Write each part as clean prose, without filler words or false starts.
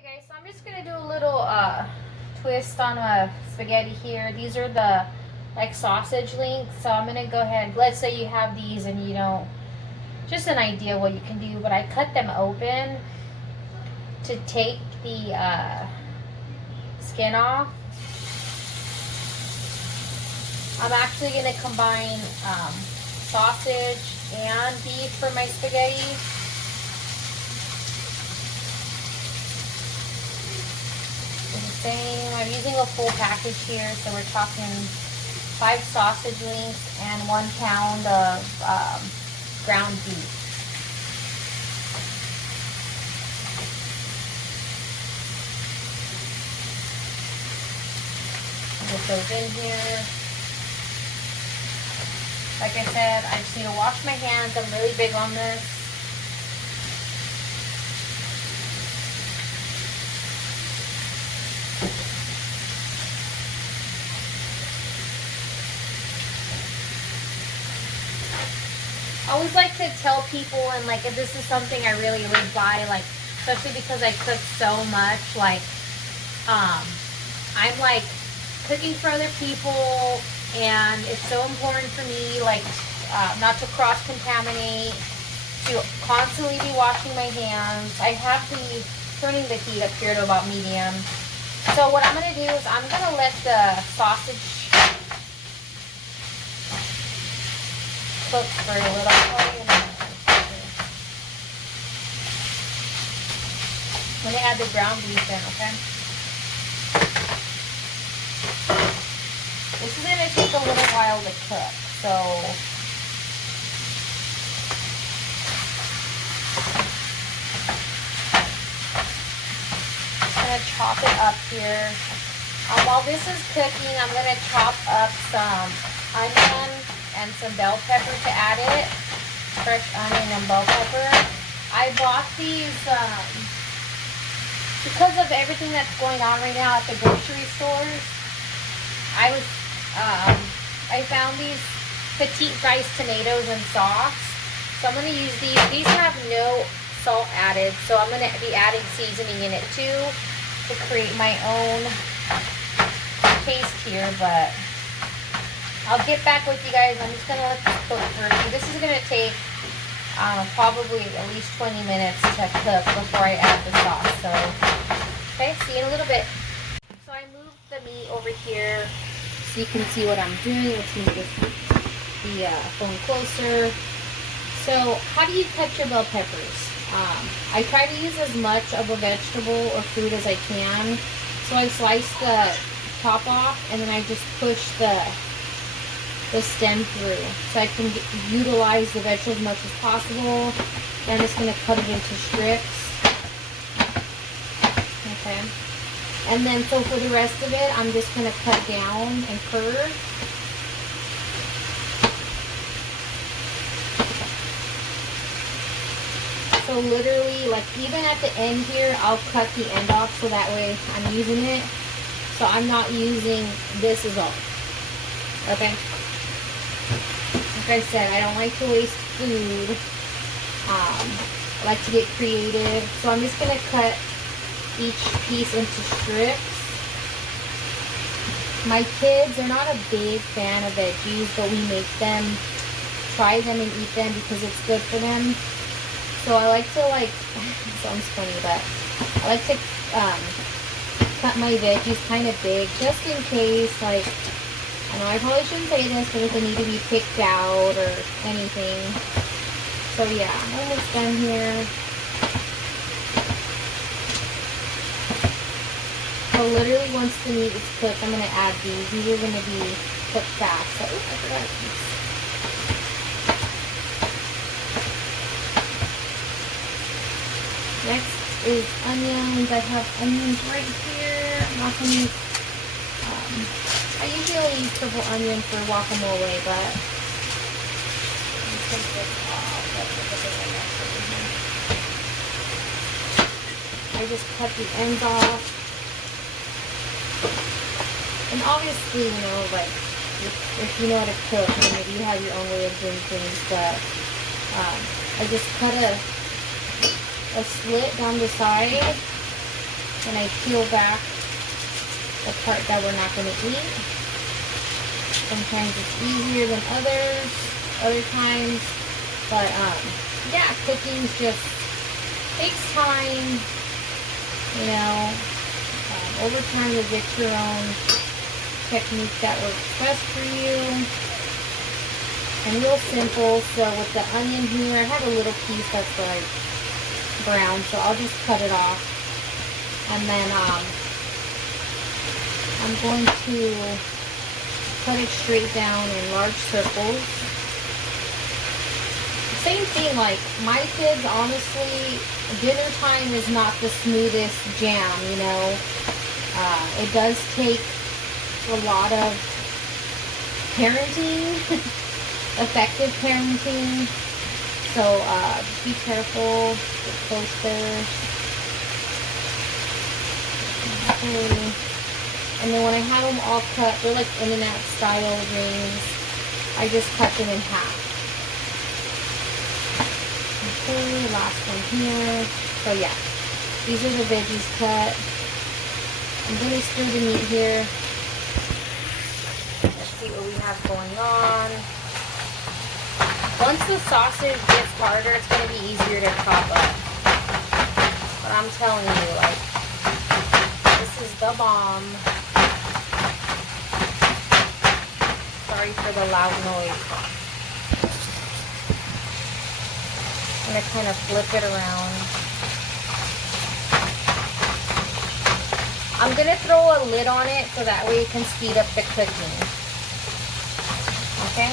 Okay guys, so I'm just gonna do a little twist on a spaghetti here. These are the like sausage links. So I'm gonna go ahead, let's say you have these and you don't, just an idea what you can do, but I cut them open to take the skin off. I'm actually gonna combine sausage and beef for my spaghetti. Same. I'm using a full package here, so we're talking 5 sausage links and 1 pound of ground beef. Get those in here. Like I said, I just need to wash my hands. I'm really big on this. I always like to tell people, and like if this is something I really live by, like especially because I cook so much, like I'm like cooking for other people, and it's so important for me, like not to cross contaminate, to constantly be washing my hands. I have the turning the heat up here to about medium. So what I'm gonna do is I'm gonna let the sausage cook for a little while. I'm going to add the ground beef in, okay? This is going to take a little while to cook, so I'm going to chop it up here. While this is cooking, I'm going to chop up some onion and some bell pepper to add it. Fresh onion and bell pepper. I bought these because of everything that's going on right now at the grocery stores. I found these petite diced tomatoes and sauce. So I'm going to use these. These have no salt added, so I'm going to be adding seasoning in it too to create my own taste here, but I'll get back with you guys. I'm just going to let this cook for a few. This is going to take probably at least 20 minutes to cook before I add the sauce. So, okay, see you in a little bit. So I moved the meat over here so you can see what I'm doing. Let's move the phone closer. So, how do you cut your bell peppers? I try to use as much of a vegetable or fruit as I can. So I slice the top off and then I just push the stem through, so I can utilize the vegetable as much as possible. And I'm just going to cut it into strips. Okay. And then, so for the rest of it, I'm just going to cut down and curve. So literally, like even at the end here, I'll cut the end off so that way I'm using it. So I'm not using this as all. Okay. Like I said, I don't like to waste food. I like to get creative. So I'm just going to cut each piece into strips. My kids are not a big fan of veggies, but we make them, try them and eat them because it's good for them. So I like to it sounds funny, but I like to cut my veggies kind of big just in case, like, I know I probably shouldn't say this, but if they need to be picked out or anything. So yeah, I'm almost done here. So literally once the meat is cooked, I'm going to add these. These are going to be cooked fast. So, oops, I forgot a piece. Next is onions. I have onions right here. I'm not going to use, I usually use purple onion for guacamole, but take this off. I just cut the ends off. And obviously, you know, like, if you know how to cook, I mean, maybe you have your own way of doing things, but I just cut a slit down the side and I peel back the part that we're not going to eat. Sometimes it's easier than other times, but yeah, cooking just takes time, you know. Over time you'll get your own technique that works best for you. And real simple. So with the onion here, I have a little piece that's like brown, so I'll just cut it off. And then I'm going to cut it straight down in large circles. Same thing, like my kids, honestly, dinner time is not the smoothest jam, you know. It does take a lot of parenting, effective parenting. So just be careful, get close there. Okay. And then when I have them all cut, they're like In-N-Out style rings. I just cut them in half. Okay, last one here. So yeah, these are the veggies cut. I'm going to stir the meat here. Let's see what we have going on. Once the sausage gets harder, it's going to be easier to chop up. But I'm telling you, like, this is the bomb. Sorry for the loud noise. I'm going to kind of flip it around. I'm going to throw a lid on it so that way it can speed up the cooking. Okay?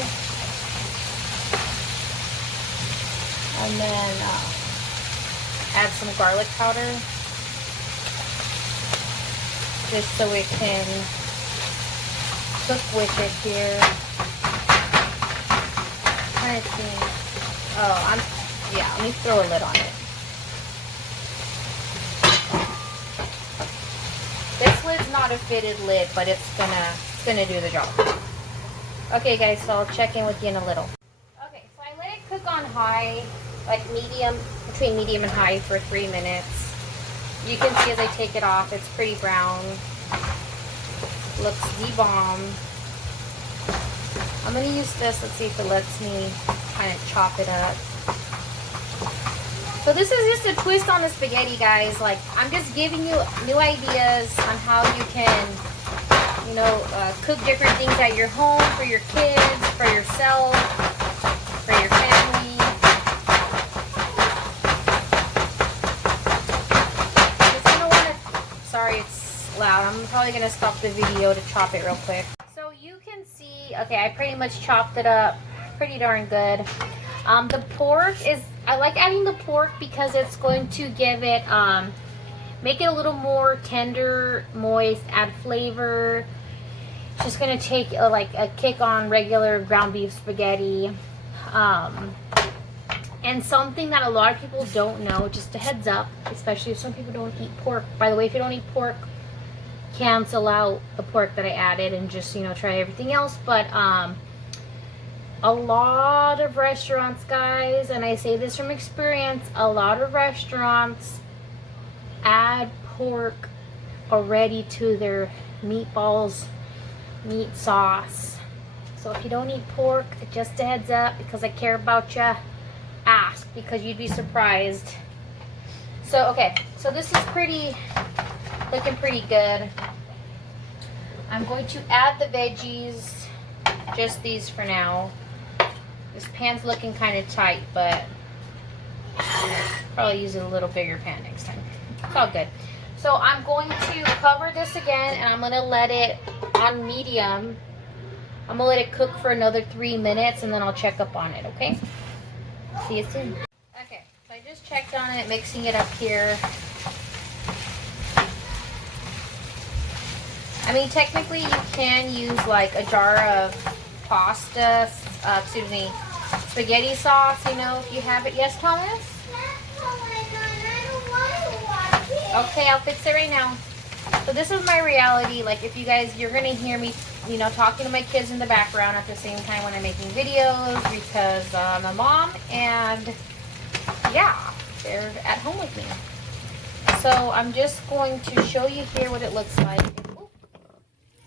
And then add some garlic powder. Just so it can cook with it here. Kind of think. Oh, yeah, let me throw a lid on it. This lid's not a fitted lid, but it's gonna do the job. Okay guys, so I'll check in with you in a little. Okay, so I let it cook on high, like medium, between medium and high for 3 minutes. You can see as I take it off, it's pretty brown. Looks the bomb. I'm gonna use this, let's see if it lets me kind of chop it up. So this is just a twist on the spaghetti, guys. Like, I'm just giving you new ideas on how you can, you know, cook different things at your home, for your kids, for yourself, for your family. Just gonna sorry, it's loud. I'm probably gonna stop the video to chop it real quick. So you can see, okay, I pretty much chopped it up pretty darn good. The pork is, I like adding the pork because it's going to give it, make it a little more tender, moist, add flavor. It's just going to take like a kick on regular ground beef spaghetti. And something that a lot of people don't know, just a heads up, especially if some people don't eat pork. By the way, if you don't eat pork, cancel out the pork that I added and just, you know, try everything else. But, a lot of restaurants, guys, and I say this from experience, a lot of restaurants add pork already to their meatballs, meat sauce. So if you don't eat pork, just a heads up, because I care about you, ask, because you'd be surprised. So, okay, so this is looking pretty good. I'm going to add the veggies, just these for now. This pan's looking kind of tight, but probably use a little bigger pan next time. It's all good. So I'm going to cover this again, and I'm going to let it on medium. I'm going to let it cook for another 3 minutes, and then I'll check up on it, okay? See you soon. Okay, so I just checked on it, mixing it up here. I mean, technically you can use like a jar of pasta, spaghetti sauce, you know, if you have it. Yes, Thomas? Okay, I'll fix it right now. So this is my reality. Like, if you guys, you're going to hear me, you know, talking to my kids in the background at the same time when I'm making videos, because I'm a mom, and yeah, they're at home with me. So I'm just going to show you here what it looks like. Ooh,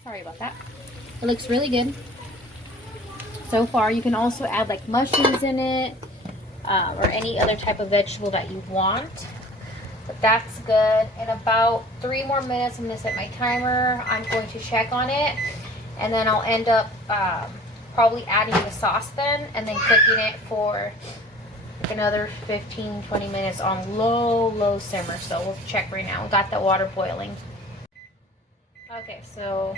sorry about that. It looks really good so far. You can also add like mushrooms in it, or any other type of vegetable that you want. But that's good. In about 3 more minutes, I'm going to set my timer. I'm going to check on it, and then I'll end up probably adding the sauce then, and then cooking it for like another 15-20 minutes on low simmer. So we'll check right now. We got the water boiling. Okay, so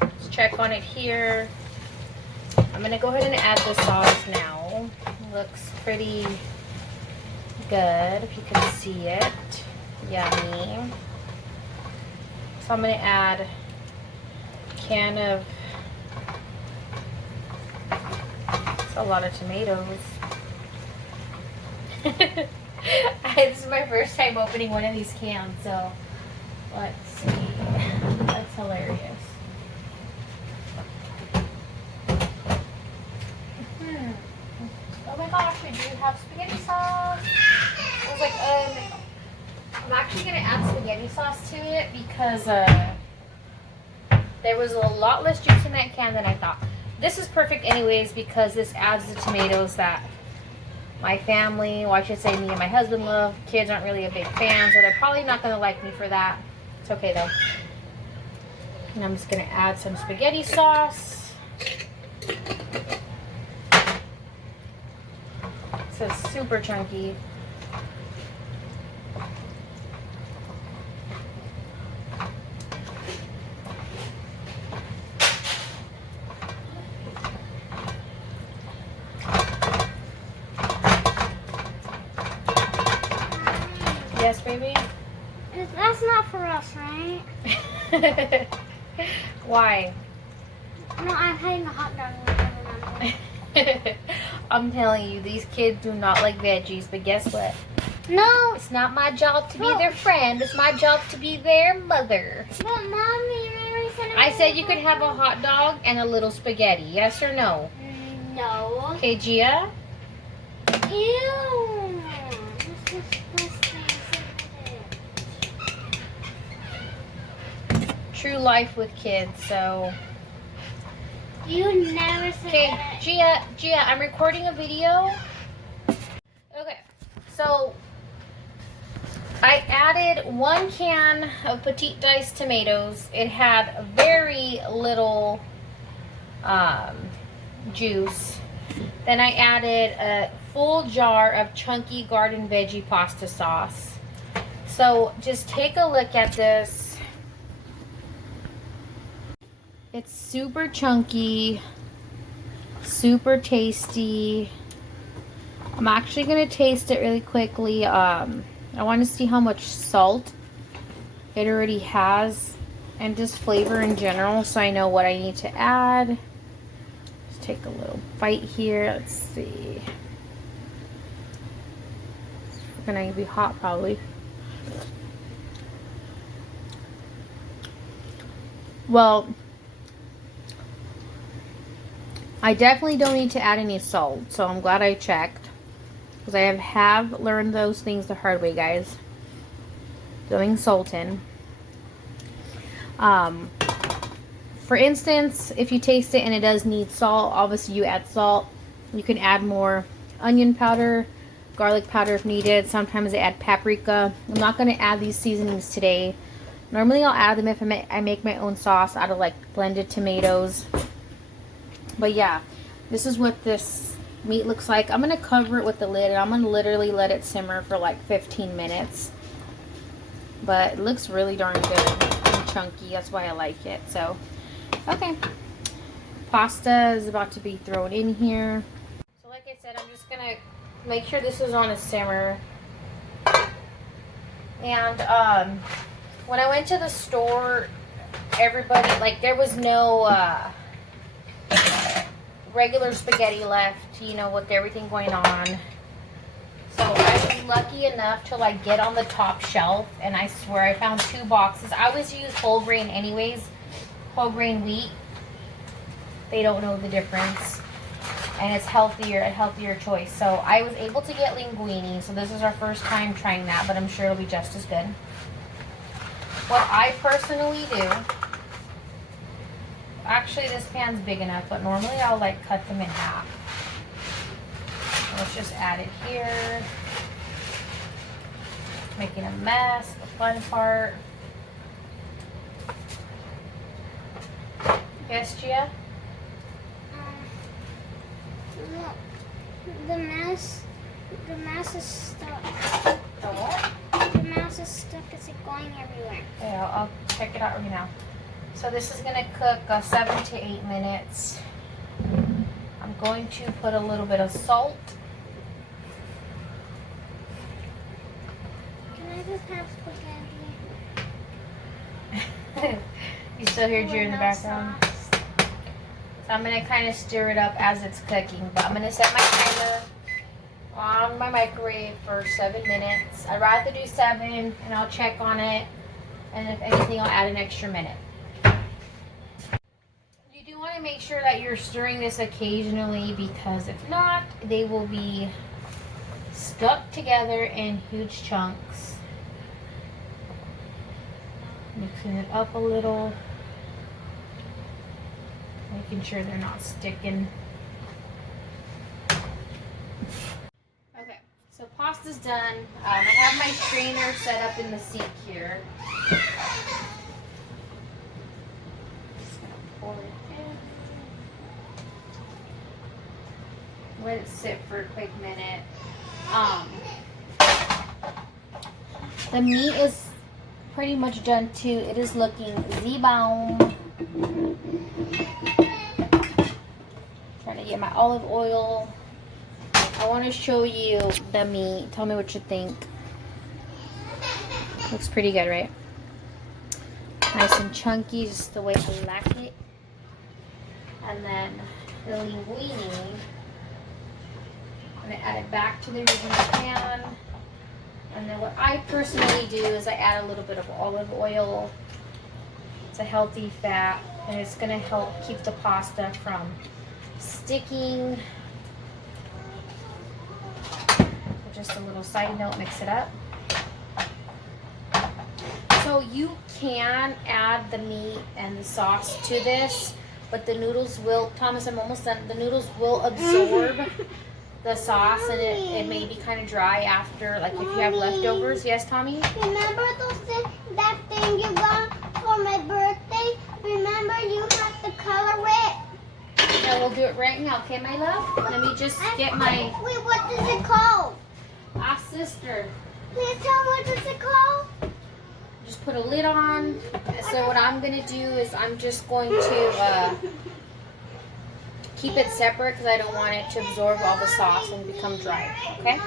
let's check on it here. I'm going to go ahead and add the sauce now. It looks pretty good, if you can see it. Yummy. So I'm going to add a can of, it's a lot of tomatoes. This is my first time opening one of these cans, so let's see. That's hilarious. Oh my gosh, we do have spaghetti sauce. I was like, I'm actually going to add spaghetti sauce to it because there was a lot less juice in that can than I thought. This is perfect anyways because this adds the tomatoes that my family, well, I should say me and my husband love. Kids aren't really a big fan, so they're probably not going to like me for that. It's okay though. And I'm just going to add some spaghetti sauce. So it's super chunky. Yes, baby? That's not for us, right? Why? No, I'm having a hot dog. I'm telling you, these kids do not like veggies, but guess what? No. It's not my job to be their friend. It's my job to be their mother. But Mommy, I said you could have a hot dog and a little spaghetti. Yes or no? No. Okay, Gia? Ew. That's disgusting. True life with kids, so... You never said Okay, that. Gia, I'm recording a video. Okay, so I added 1 can of petite diced tomatoes. It had very little juice. Then I added a full jar of chunky garden veggie pasta sauce. So just take a look at this. It's super chunky, super tasty. I'm actually going to taste it really quickly. I want to see how much salt it already has and just flavor in general so I know what I need to add. Let's take a little bite here. Let's see. It's going to be hot probably. Well, I definitely don't need to add any salt, so I'm glad I checked. Because I have learned those things the hard way, guys. Throwing salt in. For instance, if you taste it and it does need salt, obviously you add salt. You can add more onion powder, garlic powder if needed. Sometimes I add paprika. I'm not going to add these seasonings today. Normally I'll add them if I make my own sauce out of like blended tomatoes. But yeah, this is what this meat looks like. I'm going to cover it with the lid and I'm going to literally let it simmer for like 15 minutes. But it looks really darn good and chunky. That's why I like it. So, okay. Pasta is about to be thrown in here. So like I said, I'm just going to make sure this is on a simmer. And when I went to the store, everybody, like there was no... regular spaghetti left, you know, with everything going on. So I was lucky enough to like get on the top shelf, and I swear I found 2 boxes. I always use whole grain anyways, whole grain wheat. They don't know the difference, and it's healthier, a healthier choice. So I was able to get linguine, so this is our first time trying that, but I'm sure it'll be just as good. what I personally do, actually this pan's big enough, but normally I'll like cut them in half. Let's just add it here. Making a mess, the fun part. Yes, Gia? Look, the mess is stuck. The what? The mouse is stuck. It's like going everywhere. Yeah, I'll check it out right now. So this is gonna cook 7 to 8 minutes. I'm going to put a little bit of salt. Can I just have spaghetti? You still hear Drew in the No background? sauce. So I'm gonna kind of stir it up as it's cooking, but I'm gonna set my timer on my microwave for 7 minutes. I'd rather do 7 and I'll check on it, and if anything I'll add an extra minute. You do want to make sure that you're stirring this occasionally, because if not, they will be stuck together in huge chunks. Mixing it up a little, making sure they're not sticking. Okay, so pasta's done. I have my strainer set up in the sink here. Just gonna pour it in. Let it sit for a quick minute. The meat is pretty much done too. It is looking Z-bomb. Trying to get my olive oil. I want to show you the meat. Tell me what you think. Looks pretty good, right? Nice and chunky, just the way I like it. And then the linguine, I'm going to add it back to the original pan. And then what I personally do is I add a little bit of olive oil. It's a healthy fat, and it's going to help keep the pasta from sticking. Just a little side note, mix it up. So you can add the meat and the sauce to this, but the noodles will, Thomas, I'm almost done. The noodles will absorb the sauce, and it may be kind of dry after, like if you have leftovers. Yes, Tommy? Remember that thing you got for my birthday? Remember you have to color it? Yeah, we'll do it right now, okay, my love? Let me just get my... Wait, what is it called? Ask sister. Please tell me what is it called? Just put a lid on. So what I'm going to do is I'm just going to keep it separate, because I don't want it to absorb all the sauce and become dry, okay?